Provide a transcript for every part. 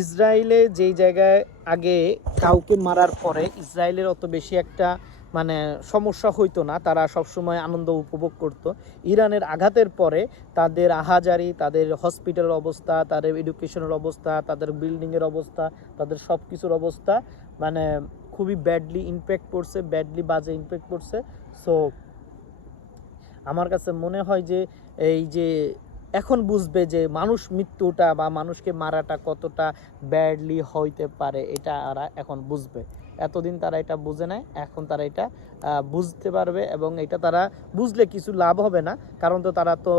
ইসরায়েলে যেই জায়গায় আগে কাউকে মারার পরে ইসরায়েলের অত বেশি একটা মানে সমস্যা হইতো না। তারা সবসময় আনন্দ উপভোগ করত। ইরানের আঘাতের পরে তাদের আহাজারি, তাদের হসপিটালের অবস্থা, তাদের এডুকেশনের অবস্থা, তাদের বিল্ডিংয়ের অবস্থা, তাদের সব কিছুর অবস্থা মানে খুবই ব্যাডলি ইমপ্যাক্ট পড়ছে ব্যাডলি বাজে ইমপ্যাক্ট পড়ছে সো আমার কাছে মনে হয় যে, এই যে এখন বুঝবে যে মানুষ মৃত্যুটা বা মানুষকে মারাটা কতটা ব্যাডলি হইতে পারে, এটা এখন বুঝবে। এতদিন তারা এটা বুঝে নেয় এখন তারা এটা বুঝতে পারবে এবং এটা তারা বুঝলে কিছু লাভ হবে না। কারণ তো তারা তো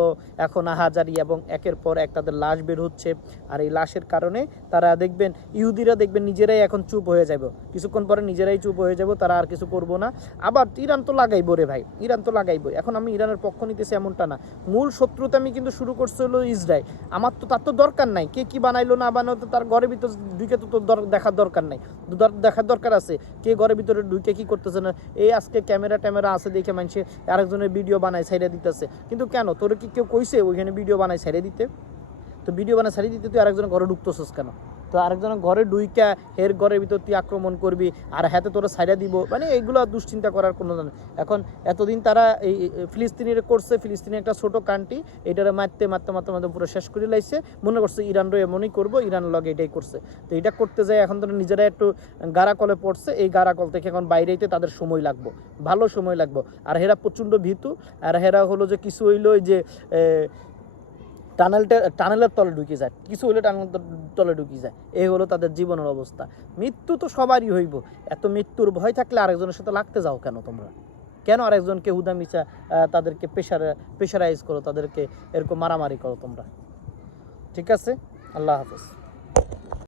এখন হাজারি এবং একের পর এক তাদের লাশ বের হচ্ছে। আর এই লাশের কারণে তারা দেখবেন, ইহুদিরা দেখবেন নিজেরাই এখন চুপ হয়ে যাবে। কিছুক্ষণ পরে নিজেরাই চুপ হয়ে যাব, তারা আর কিছু করব না। আবার ইরান তো লাগাইবো রে ভাই, ইরান তো লাগাইবো। এখন আমি ইরানের পক্ষ নিতেছি এমনটা না। মূল শত্রুতা আমি কিন্তু শুরু করছে হলো ইসরায়েল। আমার তো তার তো দরকার নাই, কে কি বানাইলো না বানাইলো তার ঘরের ভিতর ঢুকে তো তোর দেখার দরকার নাই। দেখার দরকার আছে। কে ঘরের ভিতরে ঢুকে কি করতেছে না? এই আজকে ক্যামেরা ট্যামেরা আছে দেখে মানুষে আরেকজনের ভিডিও বানায় সাইডে দিতেছে। কিন্তু কেন? তোর কি কেউ কইছে ওইখানে ভিডিও বানায় সাইডে দিতে? তো ভিডিও বানায় সাইডে দিতে তুই আরেকজনের ঘরে ঢুকতেছিস কেন? তো আরেকজনের ঘরে ডুইকা এর ঘরের ভিতর তুই আক্রমণ করবি, আর হাতে তোরা সাইডা দিব। মানে এইগুলো দুশ্চিন্তা করার কোনো এখন এতদিন তারা এই ফিলিস্তিনির করছে ফিলিস্তিনি একটা ছোট কান্ট্রি, এটারে মারতে মারতে মারতে মারতে পুরো শেষ করে লাইছে। মনে করছে ইরানরও এমনই করব, ইরান লগে এটাই করছে। তো এটা করতে যায়, এখন তো নিজেরা একটু গারাকলে পড়ছে, এই গারাকল থেকে এখন বাইরেইতে তাদের সময় লাগবো, ভালো সময় লাগবো। আর হেরা প্রচণ্ড ভীতু, আর হেরা হলো যে কিছু হইল যে টানেলটা, টানেলের তলে ঢুকে যায়। কিছু হলে টানেলের তলে ঢুকে যায়। এই হলো তাদের জীবনের অবস্থা। মৃত্যু তো সবারই হইব। এত মৃত্যুর ভয় থাকলে আরেকজনের সাথে লাগতে যাও কেন তোমরা? কেন আরেকজনকে হুদা মিচা তাদেরকে প্রেশার, প্রেশারাইজ করো, তাদেরকে এরকম মারামারি করো তোমরা? ঠিক আছে? আল্লাহ হাফেজ।